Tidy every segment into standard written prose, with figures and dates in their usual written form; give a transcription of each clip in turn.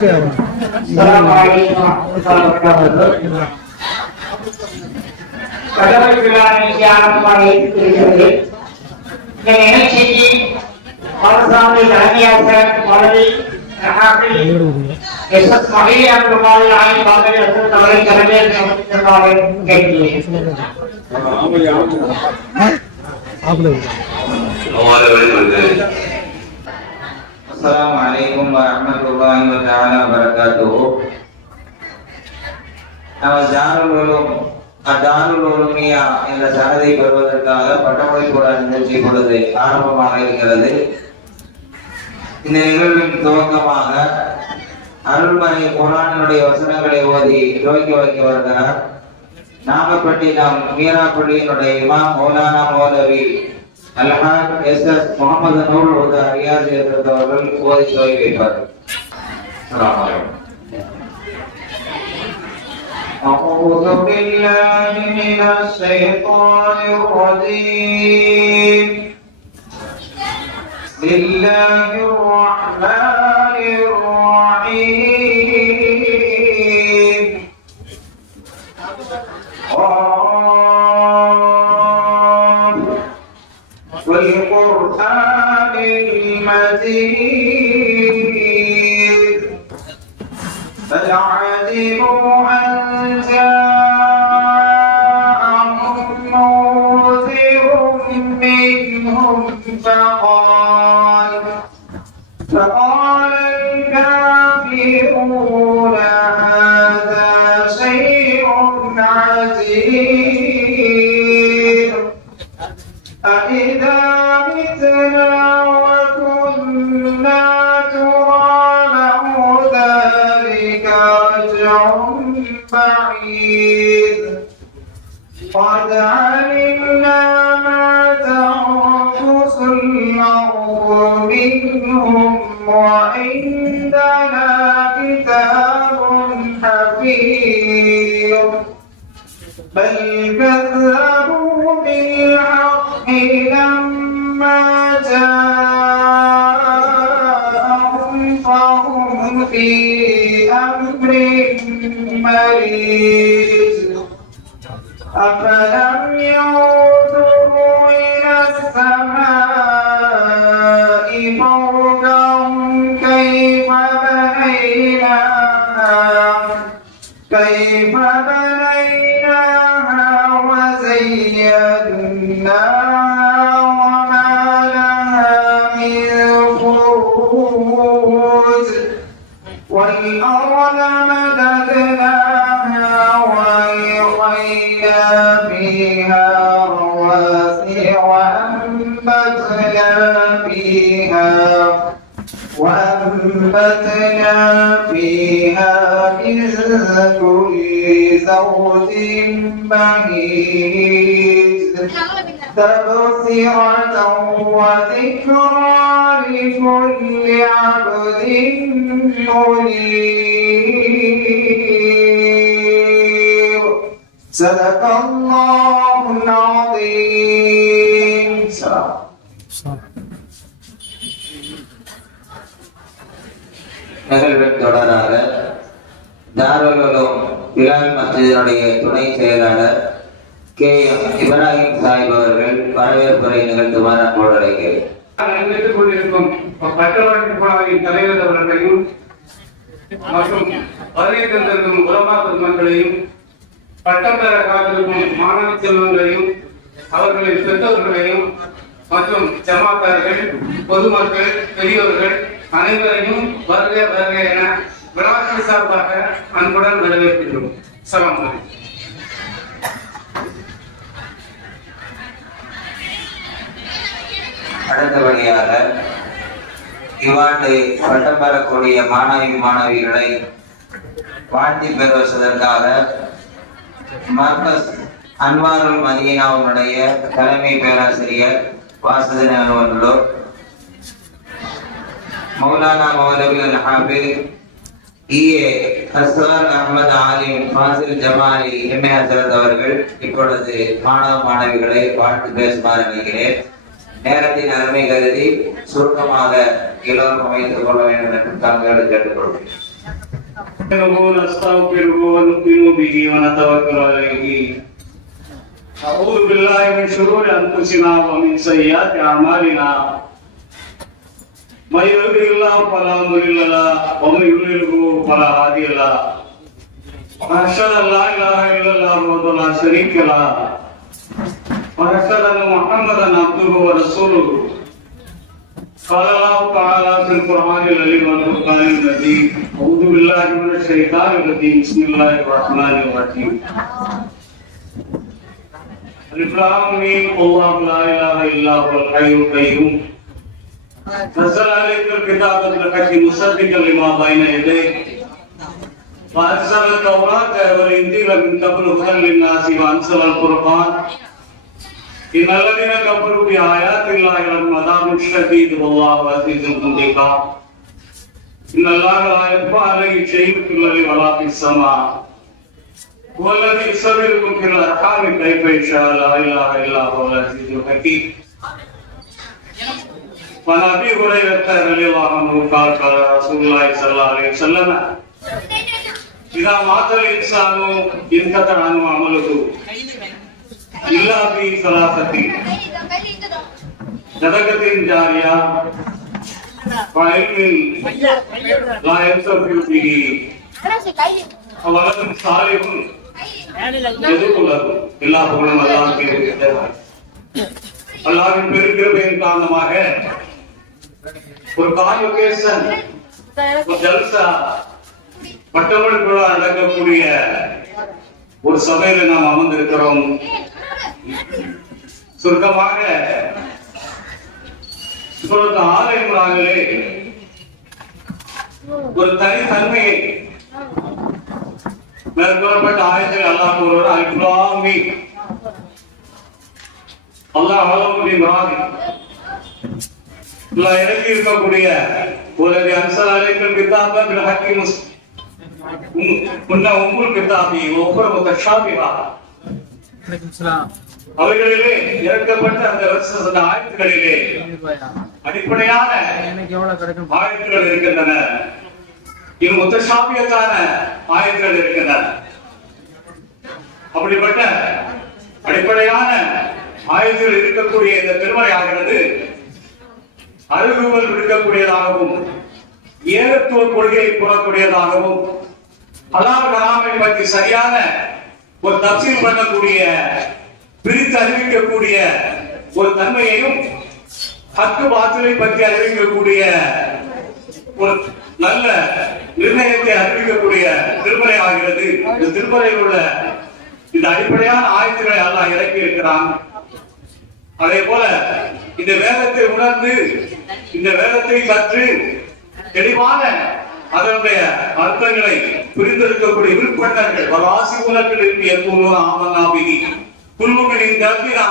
கடவுள் விழா நிகழ்ச்சியாக இருக்கிறது. இந்த நிகழ்ச்சிக்கு பாலசாமி தலைமையாளர் மாணவி மகளிர் அவரை தலைமையாக கேட்கிறேன். அஸ்ஸலாமு அலைக்கும் வரஹ்மத்துல்லாஹி வ தஆலா வபரகாத்துஹு. தாருல் உலூமியா என்ற சனதை பெறுவதற்காக பட்டமளிப்பு நிகழ்ச்சி பொழுது ஆரம்பமாக இருக்கிறது. இந்த நிகழ்வின் துவக்கமாக அருள்மறை குர்ஆனுடைய வசனங்களை ஓதி துவக்கி வைக்க வருகிறார் நாகப்பட்டினம் மீரா பள்ளியினுடைய இமாம் மௌலானா மௌலவி அல்ஹாஜ் எஸ்.எஸ். முகமது நூர் ஹுதா ரியாஸ் அவர்கள் ஓதி துவக்கி வைப்பார்கள். அஸ்ஸலாமு அலைக்கும். أعوذ بالله من الشيطان الرجيم. بسم الله الرحمن الرحيم. والقرآن المجيد. بل عجبوا أن جاءهم منذر منهم فقال الكافرون هذا شيء عجيب. أإذا متنا وكنا ترابا ذلك رجع بعيد. قد علمنا ما تنقص الأرض منهم وعندنا كتاب حفيظ. بل كذبوا بالحق لما جاءهم فهم في أمر مريج. أفلم ينظروا إلى السماء فوقهم كيف بنيناها وزيناها وما لها من فروج. والأرض مددناها وألقينا فيها رواسي وأنبتنا فيها من كل زوج بهيج. تبصرة وذكرى لكل عبد منيب. صدق الله العظيم. நிகழ்வின் தொடராக தாருல் உலூம் பிலால் மஸ்ஜிதினுடைய துணை செயலாளர் கே.எம். இப்ராஹிம் சாஹிப் அவர்கள் வரவேற்புரை நிகழ்த்துமாறு அன்போடு அழைக்கிறேன். நிகழ்த்துக் கொண்டிருக்கும் பட்டமளிப்பு தலைவர் அவர்களையும் மற்றும் வருகை தந்திருக்கும் உலமா பெருமக்களையும் பட்டம் பெற காத்திருக்கும் மாணவ செல்வங்களையும் அவர்களின் பெற்றோர்களையும் மற்றும் ஜமாத்தார்கள் பொதுமக்கள் பெரியோர்கள் அனைவரையும் வருக வருக என விழாக்கள் சார்பாக அன்புடன் வரவேற்கிறோம். அஸ்ஸலாமு அலைக்கும். அடுத்தபடியாக இவ்வாண்டு பட்டம் பெறக்கூடிய மாணவிகளை வாழ்த்தி பெறுவதற்காக மர்கஸ் அன்வாருல் மதீனாவுடைய தலைமை பேராசிரியர் வாசுதன் அவர்களோ மௌலானா மௌலவி அல்-ஹாஃபிஸ் E.A. அஸ்ரார் அஹ்மத் ஆலிம் ஃபாசில் ஜமாலி எம்ஏ ஹசரத் அவர்கள் இப்பொழுது மாணவ மாணவிகளை வாழ்த்து பேசுமாறு நினைக்கிறேன். நேரத்தின் அருமை கருதி சுருக்கமாக எல்லோரும் அமைத்துக் கொள்ள வேண்டும் என்று தாங்களோடு கேட்டுக்கொள்கிறேன். نستغفره ونؤمن به ونتوكل عليه أعوذ بالله من شرور أنفسنا ومن سيئات أعمالنا من يهده الله فلا مضل له ومن يضلل فلا هادي له وأشهد أن لا إله إلا الله وحده لا شريك له وأشهد أن محمدا عبده ورسوله قال الله تعالى في القرآن العظيم والفرقان المجيد أعوذ بالله من الشيطان الرجيم بسم الله الرحمن الرحيم ألف لام ميم الله لا إله إلا هو الحي القيوم نزل عليك الكتاب بالحق مصدقا لما بين يديه وأنزل التوراة والإنجيل من قبل هدى للناس وأنزل القرآن إن الذين كفروا بآيات الله لهم عذاب شديد والله عزيز ذو انتقام إن الله لا يخفى عليه شيء في الأرض ولا في السماء هو الذي يصوركم في الأرحام كيف يشاء لا إله إلا هو العزيز الحكيم وعن أبي هريرة رضي الله عنه قال قال رسول الله صلى الله عليه وسلم إذا مات الإنسان انقطع عنه عمله إلا في ثلاثة صدقة جارية وعلم لا ينتفع به وولد صالح يدعو له إلا புகழும் அல்லாஹ்வுக்கே. அல்லாஹ்வின் பெருங்கிருபையின் காரணமாக ஒரு கான்வொகேஷன் ஒரு ஜல்சா பட்டமளிப்பு விழா நடக்கக்கூடிய ஒரு சபையில நாம் அமர்ந்திருக்கிறோம். சுருக்கமாக இப்பொழுது ஆலயங்களாகவே ஒரு தனித்தன்மையை மேற்கொள்ளப்பட்ட ஆயத்தில் அல்லாஹ் கூறுவார் அல்குலாமி அல்லாஹ் அலமுடி மராதி இறக்கி இருக்கக்கூடிய ஒரு அன்சல் அலைக்கல் கிதாப பில் ஹக்கி முன்ன உம்முல் கிதாபி ஒவ்வொரு முத்தஷாபிஹா அவைகளிலே இறக்கப்பட்ட அந்த ஆயத்துகளிலே அடிப்படையான ஆயத்துகள் இருக்கின்றன. இது முத்தஷாபியத்தான ஆயத்துகள் இருக்கின்றன. அப்படிப்பட்ட அடிப்படையான ஆயத்தில் இருக்கக்கூடிய இந்த திருமறை ஆகிறது அருகுவல் இருக்கக்கூடியதாகவும் ஏகத்துவ கொள்கையை கூறக்கூடியதாகவும் அல்லாஹ் கலாமை பற்றி சரியான ஒரு தப்சீல் பண்ணக்கூடிய பிரித்து அறிவிக்கக்கூடிய ஒரு தன்மையையும் ஹக்கு பாத்திலை பற்றி அறிவிக்கக்கூடிய ஒரு நல்ல நிர்ணயத்தை அறிவிக்கக்கூடிய திருமறை ஆகிறது. இந்த திருமறையில் உள்ள இந்த அடிப்படையான ஆயத்துக்களை அல்லாஹ் இறக்கி இருக்கிறான். அதே போல இந்த வேதத்தை உணர்ந்து இந்த வேதத்தை கற்று தெளிவான அதனுடைய அர்த்தங்களை புரிந்திருக்கக்கூடிய விருப்பங்கள் வராசி உலகில் இருந்து எப்போதும் ஆமன்னாபிகி குல்முகனின் கற்பினா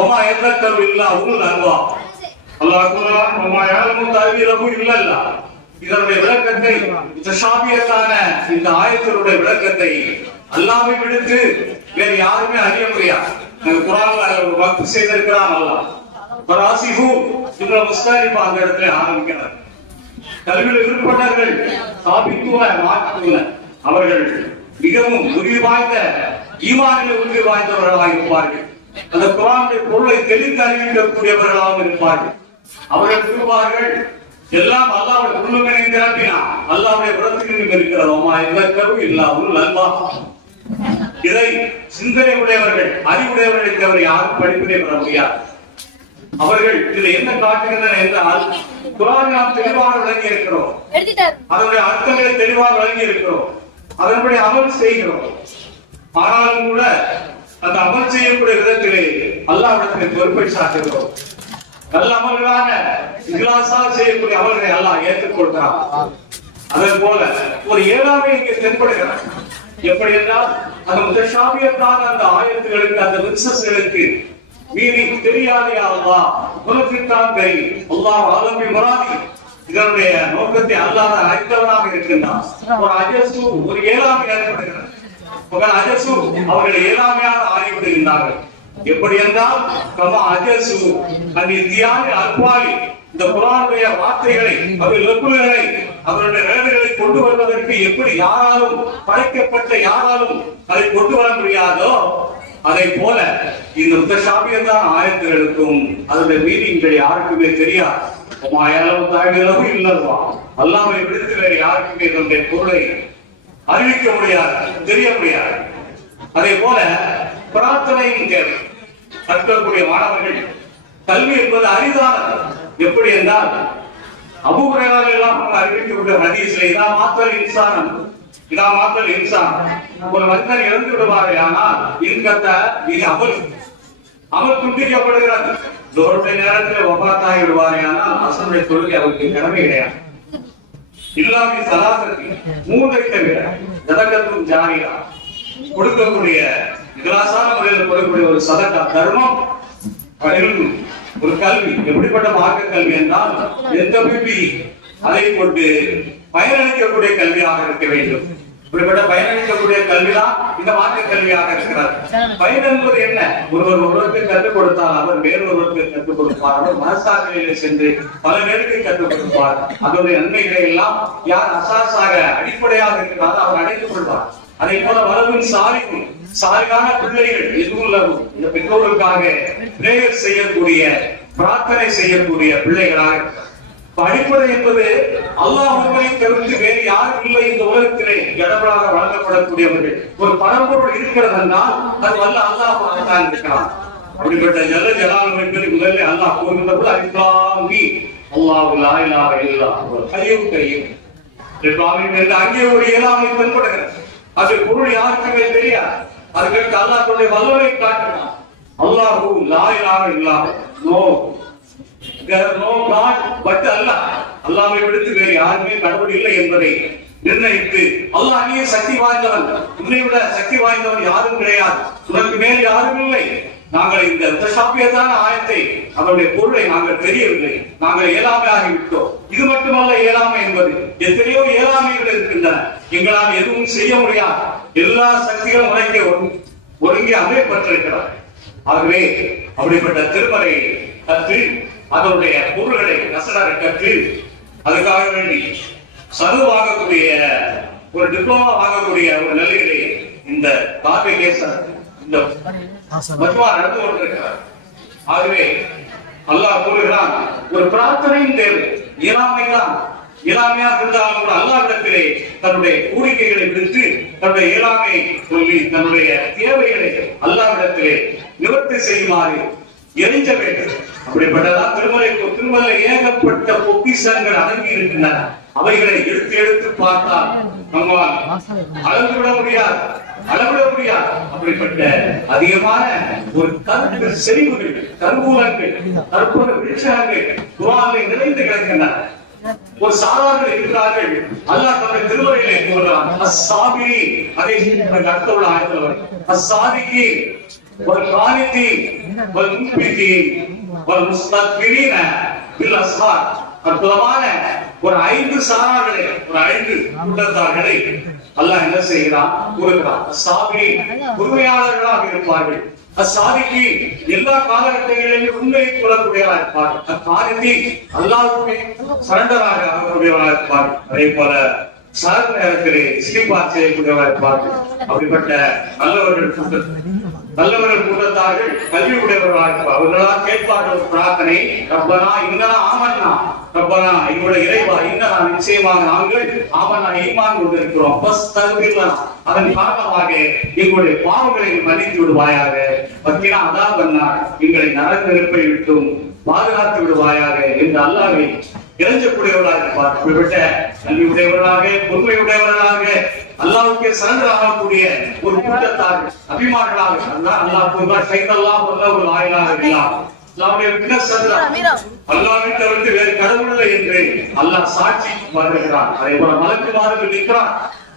ஒமா எதற்கரு இல்லா உள் அல்வா அல்லாஹ் குர்ஆன் ஒமா யாலமு தஅவீலஹு இல்லல்லா. இதனுடைய விளக்கத்தை முத்தஷாபியத்தான இந்த ஆயத்தினுடைய விளக்கத்தை அல்லாஹ்வை விடுத்து வேறு யாருமே அறிய முடியாது. குர்ஆன்ல வக்ஃப் செய்திருக்கிறான் அல்லாஹ். வராசிஹு இந்த முஸ்தரிஃப் அந்த இடத்துல ஆரம்பிக்கிறார். கல்வியில் விருப்பப்பட்டவர்கள் சாபித்துவ மாற்றுவ அவர்கள் மிகவும் உறுதி வாய்ந்த ஈமானில் உறுதி வாய்ந்தவர்களாக இருப்பார்கள். அந்த குர்ஆனுடைய பொருளை தெளிந்து அறிவிக்கக்கூடியவர்களாக இருப்பார்கள். அவர்கள் கூறுவார்கள் எல்லாம் அல்லாஹ்வுடைய உள்ளுமனை நிரப்பினா அல்லாஹ்வுடைய புறத்தில் இருக்கிறது அம்மா எதற்கரு இல்லா உள் அல்வாஹ். இதை சிந்தனை உடையவர்கள் அறிவுடையவர்களுக்கு அவர் யாரும் படிப்பினை பெற முடியாது. அவர்கள் இதில் என்ன காட்டுகின்றனர் என்றால் குர்ஆனை நாம் தெளிவாக விளங்கி இருக்கிறோம், அதனுடைய அர்த்தங்களை தெளிவாக விளங்கி இருக்கிறோம், அதன்படி அமல் செய்கிறோம். ஆனாலும் கூட அந்த அமல் செய்யக்கூடிய விதத்திலே அல்லாஹ்விடத்திலே பொறுப்பை சாட்டுகிறோம். நல்ல அமல்களான இக்லாஸாக செய்யக்கூடிய அமல்களை அல்லாஹ் ஏற்றுக்கொள்கிறான். அதே போல ஒரு ஏழாமை இங்கே தென்படுகிறார். எப்படி என்றால் அந்த முத்தஷாபியத்தான அந்த ஆயத்துகளுக்கு அந்த விசஸ்களுக்கு மீறி தெரியாதே அல்லாஹ் உனக்குத்தான் தெரியும். அல்லாஹ் ஆலமி மராதி இதனுடைய நோக்கத்தை அல்லாஹ் அறிந்தவனாக இருக்கின்றான். ஒரு அஜசு ஒரு ஏழாமை ஏற்படுகிறது. அஜசு அவர்கள் ஏழாமையாக ஆகிவிடுகின்றார்கள். எப்படி என்றால் கமா அஜசு அந்த தியானி அல்பாலி இந்த குர்ஆனுடைய வார்த்தைகளை அவை லெப்புகளை அவருடைய நிலைமைகளை கொண்டு வருவதற்கு எப்படி யாராலும் படைக்கப்பட்ட யாராலும் அதை கொண்டு வர முடியாதோ அதை போல இந்த முத்தஷாபியம் தான் ஆயத்துகளுக்கும் அதனுடைய மீனிங்கள் யாருக்குமே தெரியாது. தாய்களவும் இல்லவா அல்லாமை விடுத்து வேறு யாருக்குமே இதனுடைய பொருளை அறிவிக்க முடியாது, தெரிய முடியாது. அதே போல பிரார்த்தனையும் தேவை. கற்கக்கூடிய மாணவர்கள் கல்வி என்பது அரிதானது. எப்படி என்றால் அபூ ஹுரைரா எல்லாம் அறிவிக்கக்கூடிய ஹதீஸ்ல இதா மாத்தல் இன்சான் ஒரு மனிதன் இறந்து விடுவாரே, ஆனால் இன்கத்த இது அமல் துண்டிக்கப்படுகிறது. தோருடைய நேரத்தில் வபாத்தாகி விடுவாரே, ஆனால் அசனுடைய தொழுகை அவருக்கு கடமை கிடையாது. இல்லாமி சலாசத்தி மூன்றை தவிர ஜதகத்தும் ஜாரியா கொடுக்கக்கூடிய இகலாசான முறையில் கொடுக்கக்கூடிய ஒரு சதகா தர்மம், ஒரு கல்வி. எப்படிப்பட்ட மார்க்க கல்வி என்றால் எந்த பிபி அதை கொண்டு பயனளிக்கக்கூடிய கல்வியாக இருக்க வேண்டும். இப்படிப்பட்ட பயனளிக்கக்கூடிய கல்விதான் இந்த மார்க்க கல்வியாக இருக்கிறார். பயன் என்பது என்ன? ஒருவருக்கு கற்றுக் கொடுத்தால் அவர் வேறொருவருக்கு கற்றுக் கொடுப்பார். அவர் மனசாட்சியிலே சென்று பல பேருக்கு கற்றுக் கொடுப்பார். அதனுடைய நன்மைகளை எல்லாம் யார் அசாசாக அடிப்படையாக இருக்கிறாரோ அவர் அடைத்துக் கொள்வார். அதை போல வளரும் சாலிகான பிள்ளைகள் எதுவும் இந்த பெற்றோர்களுக்காக பிரேயர் செய்யக்கூடிய, பிரார்த்தனை செய்யக்கூடிய பிள்ளைகளாக. அடிப்படை என்பது அல்லாஹ் ஒருவரை தவிர்த்து வேறு யாரும் இல்லை இந்த உலகத்திலே கடவுளாக வழங்கப்படக்கூடியவர்கள். ஒரு பரம்பொருள் இருக்கிறது என்றால் அது வல்ல அல்லாஹ் இருக்கிறான். அப்படிப்பட்ட ஜல்ல ஜலாலுக்கு முதல்ல அல்லாஹ் கூறுகின்ற அல்லாஹ் லா இலாஹ இல்லல்லாஹ் ஹய்யுல் கய்யூம். அங்கே ஒரு இயலாமை தென்படுகிறது. அது பொருள் யாருக்குமே தெரியாது. அதுக்கு அல்லாஹ்வுடைய வல்லமை காட்டுகிறான். அல்லாஹு லா இலாஹ இல்லல்லாஹ், நோ காட் பட் அல்லாஹ். அல்லாஹ்வை விடுத்து வேறு யாருமே கடவுள் இல்லை என்பதை நிர்ணயித்து அல்லாஹ் நீ சக்தி வாய்ந்தவன், உன்னை விட சக்தி வாய்ந்தவன் யாரும் கிடையாது, உனக்கு மேல் யாரும் இல்லை. நாங்கள் இந்த முத்தஷாபியத்தான ஆயத்தை அவருடைய பொருளை நாங்கள் தெரியவில்லை, நாங்கள் இயலாமை ஆகிவிட்டோம். இது மட்டுமல்ல, இயலாமை என்பது எத்தனையோ இயலாமைகள் இருக்கின்றன. எங்களால் எதுவும் செய்ய முடியாது. எல்லா சக்திகளும் உலகே ஒருங்கே அமைப்பட்டிருக்கிறார். ஆகவே அப்படிப்பட்ட திருமறை கற்று அதனுடைய பொருள்களை நசடார கற்று அதுக்காக வேண்டி சது வாங்கக்கூடிய ஒரு டிப்ளமா வாங்கக்கூடிய ஒரு நிலையிலே இந்த கார்பேகேசன் இந்த மஜ்மா நடந்து கொண்டிருக்கிறார். ஆகவே அல்லாஹ் கூறுகிறான், ஒரு பிரார்த்தனையும் தேவை. இயலாமையா இருந்தாலும் கூட அல்லாஹ்விடத்திலே தன்னுடைய கோரிக்கைகளை விடுத்து தன்னுடைய இயலாமையை சொல்லி தன்னுடைய தேவைகளை அல்லாஹ்விடத்திலே நிவர்த்தி செய்யுமாறு எரிஞ்ச வேண்டும். அப்படிப்பட்டதான் திருமலை ஏகப்பட்ட பொக்கிஷங்கள் அடங்கி இருக்கின்றன. அவைகளை எடுத்து எடுத்து பார்த்தால் நம்மால் அளவிட முடியாது. அப்படிப்பட்ட அதிகமான ஒரு கருத்து செறிவுகள், கருவூலங்கள், கற்பூர விருட்சங்கள் குர்ஆனிலே நிறைந்து கிடக்கின்றன. ஒரு சாரார்கள் இருக்கிறார்கள். அல்லாஹ் தன்னுடைய திருமறையிலே கூறுகிறான், அஸ்ஸாபிரி, அதை அர்த்தமுள்ள ஆயத்தில் அஸ்ஸாதிகீன் வல் கானிதீன் வல் முன்பிதீன் வல் முஸ்தக்பிரீன பில் அஸ்ஹார். அற்புதமான ஒரு 5 சாரார்களை, ஒரு 5 கூட்டத்தார்களை அல்லாஹ் என்ன செய்கிறான் கூறுகிறான். அஸ்ஸாபிரி, பொறுமையாளர்களாக இருப்பார்கள். அஸ்ஸாதிகி, எல்லா காலகட்டங்களிலும் உண்மையை சொல்லக்கூடியவராக இருப்பார்கள். அக்காரிதி, அல்லாஹ்வுக்கு சரண்டராக ஆகக்கூடியவராக இருப்பார்கள். அதே போல சார் நேரத்திலே இஸ்திக்பார் செய்யக்கூடியவராக இருப்பார்கள். அப்படிப்பட்ட நல்லவர்கள் கூட்டத்தார்கள் கல்வி உடையவர்களாக இருப்பார்கள். அவர்களால் கேட்பார்கள் பிரார்த்தனை, ரப்பனா இன்னனா ஆமன்னா, ரப்பனா எங்களுடைய இறைவா இன்னனா நிச்சயமாக நாங்கள் ஆமன்னா ஈமான் கொண்டிருக்கிறோம், அதன் காரணமாக எங்களுடைய பாவங்களை மன்னித்து விடுவாயாக, பக்கினா அதா பண்ணா எங்களை நரக நெருப்பை விட்டும் பாதுகாத்து விடுவாயாக என்று அல்லாஹ்வை இறைஞ்சக்கூடியவர்களாக இருப்பார். இப்படிப்பட்ட கல்வி உடையவர்களாக, பொறுமை உடையவர்களாக, அல்லாஹ்வுக்கு சரண்டர் ஆகக்கூடிய ஒரு கூட்டத்தார்கள் அபிமானங்களாக அல்லாஹ் கூறுவார், ஷைதல்லாஹ் வல்லஹு லா இலாஹ இல்லல்லாஹ், அல்லாஹ்வுடைய அல்லாஹ்வை தவிர்த்து வேறு கடவுள் இல்லை என்று அல்லாஹ் சாட்சி பகர்கிறான். அதே போல மலக்குமார்கள் நிற்கிறார்,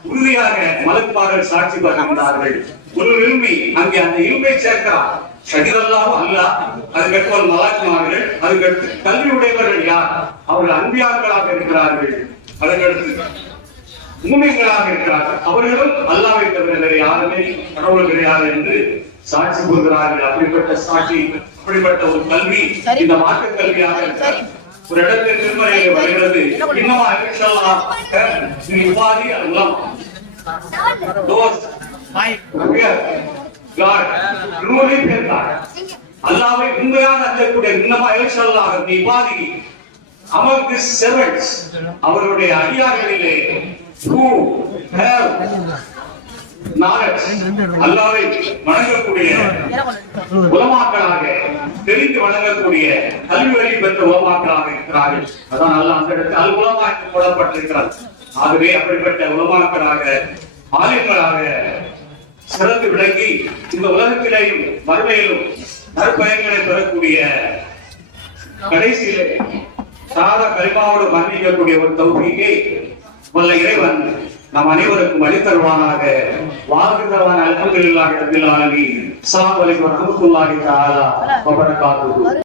உறுதியாக மலக்குமார்கள் சாட்சி பகர்கிறார்கள். ஒரு விரும்பி அங்கே அந்த இல்மை சேர்க்கிறார். ஷஹீதல்லாஹு அல்லாஹ், அதுக்கடுத்து ஒரு மலக்குமார்கள், அதுக்கடுத்து கல்வி உடையவர்கள் யார்? அவர்கள் அன்பியார்களாக இருக்கிறார்கள். அதுக்கடுத்து மூமின்களாக இருக்கிறார்கள். அவர்களும் அல்லாஹ்வை தவிர வேறு யாருமே கடவுள் கிடையாது என்று சாட்சி கூறுகிறார்கள். அப்படிப்பட்ட சாட்சி, அப்படிப்பட்ட ஒரு கல்வி இந்த மார்க்க கல்வியாக இருக்கிறது. ஒரு இடத்தில் திருமறையில் வருகிறது இன்னமா இன்ஷால்லாஹ் நீ உபாதி அல்லாஹ் those God truly fear God அல்லாஹ்வை உண்மையாக அஞ்சக்கூடிய இன்னமா இன்ஷால்லாஹ் நீ உபாதி among these servants அவருடைய அடியார்களிலே who have knowledge அல்லாஹ்வை வணங்கக்கூடிய உலமாக்களாக தெரிந்து வணங்கக்கூடிய கல்வி அறிவு பெற்ற உலமாக்களாக இருக்கிறார்கள். அதான் அல்லாஹ் அந்த இடத்தில் அல் உலமா என்று போடப்பட்டிருக்கிறார். ஆகவே அப்படிப்பட்ட உலமாக்களாக ஆலிம்களாக சிறந்து விளங்கி இந்த உலகத்திலேயும் மறுமையிலும் நற்பயன்களை பெறக்கூடிய கடைசியிலே சாத கரிமாவோடு மன்னிக்கக்கூடிய ஒரு தௌஃபீகை வல்ல இறைவன் நம் அனைவருக்கும் அளித்தருவானாக. வாழ்கிறவான அல்ஹம்துலில்லாஹி ரப்பில் ஆலமீன். அஸ்ஸலாமு அலைக்கும் வரஹ்மத்துல்லாஹி தஆலா வ பரகாத்துஹு.